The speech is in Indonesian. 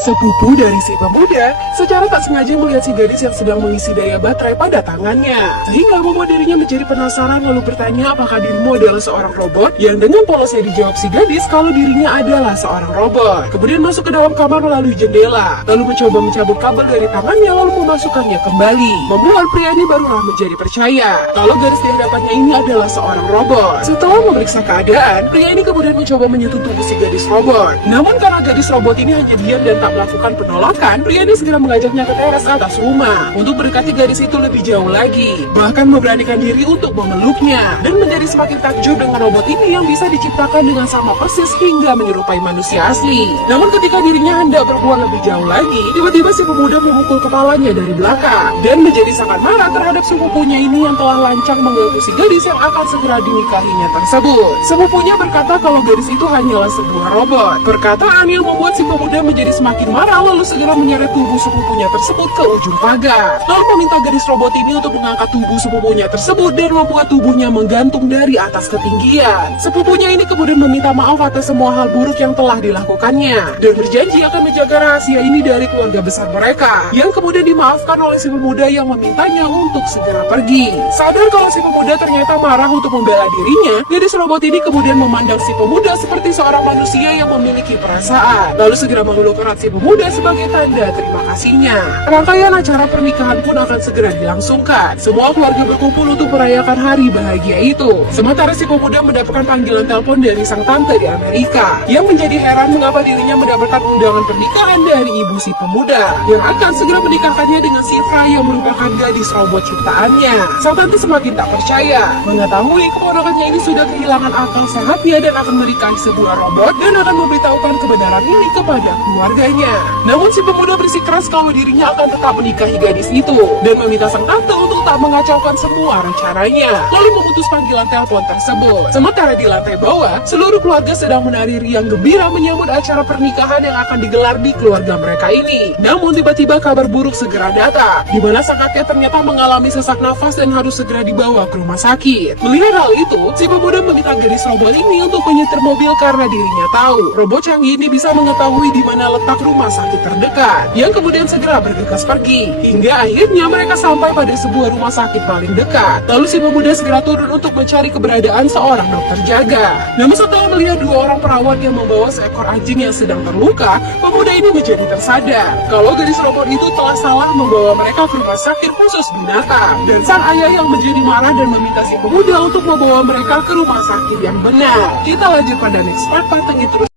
Sepupu dari si pemuda secara tak sengaja melihat si gadis yang sedang mengisi daya baterai pada tangannya, sehingga membuat dirinya menjadi penasaran lalu bertanya apakah dirimu adalah seorang robot, yang dengan polosnya dijawab si gadis kalau dirinya adalah seorang robot. Kemudian masuk ke dalam kamar melalui jendela, lalu mencoba mencabut kabel dari tangannya lalu memasukkannya kembali, membuat pria ini barulah menjadi percaya kalau gadis di hadapannya ini adalah seorang robot. Setelah memeriksa keadaan, pria ini kemudian mencoba menyentuh tubuh si gadis robot. Namun karena gadis robot ini hanya diam dan tak melakukan penolakan, pria ini segera mengajaknya ke teras atas rumah untuk mendekati gadis itu lebih jauh lagi, bahkan memberanikan diri untuk memeluknya, dan menjadi semakin takjub dengan robot ini yang bisa diciptakan dengan sama persis hingga menyerupai manusia asli. Namun ketika dirinya hendak berbuat lebih jauh lagi, tiba-tiba si pemuda memukul kepalanya dari belakang dan menjadi sangat marah terhadap sepupunya ini yang telah lancang mengganggu si gadis yang akan segera dinikahinya tersebut. Sepupunya berkata kalau gadis itu hanyalah sebuah robot. Perkataan yang membuat si pemuda menjadi semakin marah lalu segera menyeret tubuh sepupunya tersebut ke ujung pagar, lalu meminta gadis robot ini untuk mengangkat tubuh sepupunya tersebut dan membuat tubuhnya menggantung dari atas ketinggian. Sepupunya ini kemudian meminta maaf atas semua hal buruk yang telah dilakukannya dan berjanji akan menjaga rahasia ini dari keluarga besar mereka, yang kemudian dimaafkan oleh si pemuda yang memintanya untuk segera pergi. Sadar kalau si pemuda ternyata marah untuk membela dirinya, gadis robot ini kemudian memandang si pemuda seperti seorang manusia yang memiliki perasaan, lalu segera memeluk erat si pemuda sebagai tanda terima kasihnya. Rangkaian acara pernikahan pun akan segera dilangsungkan. Semua keluarga berkumpul untuk merayakan hari bahagia itu. Sementara si pemuda mendapatkan panggilan telepon dari sang tante di Amerika, yang menjadi heran mengapa dirinya mendapatkan undangan pernikahan dari ibu si pemuda yang akan segera menikahkannya dengan si Fra yang merupakan gadis robot ciptaannya. Sang tante semakin tak percaya mengetahui keponakannya ini sudah kehilangan akal sehatnya dan akan menikahi sebuah robot dan akan memberitahukan kebenaran ini kepada keluarganya. Namun si pemuda bersikeras kalau dirinya akan tetap menikahi gadis itu dan meminta sang tante untuk tak mengacaukan semua rencananya, lalu memutus panggilan telepon tersebut. Sementara di lantai bawah, seluruh keluarga sedang menari riang gembira menyambut acara pernikahan yang akan digelar di keluarga mereka ini. Namun tiba-tiba kabar buruk segera datang, di mana sang kakek ternyata mengalami sesak nafas dan harus segera dibawa ke rumah sakit. Melihat hal itu, si pemuda meminta gadis robot ini untuk menyetir mobil karena dirinya tahu robot canggih ini bisa mengetahui di mana letak rumah sakit terdekat, yang kemudian segera bergegas pergi. Hingga akhirnya mereka sampai pada sebuah rumah sakit paling dekat. Lalu si pemuda segera turun untuk mencari keberadaan seorang dokter jaga. Namun setelah melihat dua orang perawat yang membawa seekor anjing yang sedang terluka, pemuda ini menjadi tersadar kalau gadis robot itu telah salah membawa mereka ke rumah sakit khusus binatang. Dan sang ayah yang menjadi marah dan meminta si pemuda untuk membawa mereka ke rumah sakit yang benar. Kita lanjut pada next part, pantengin terus.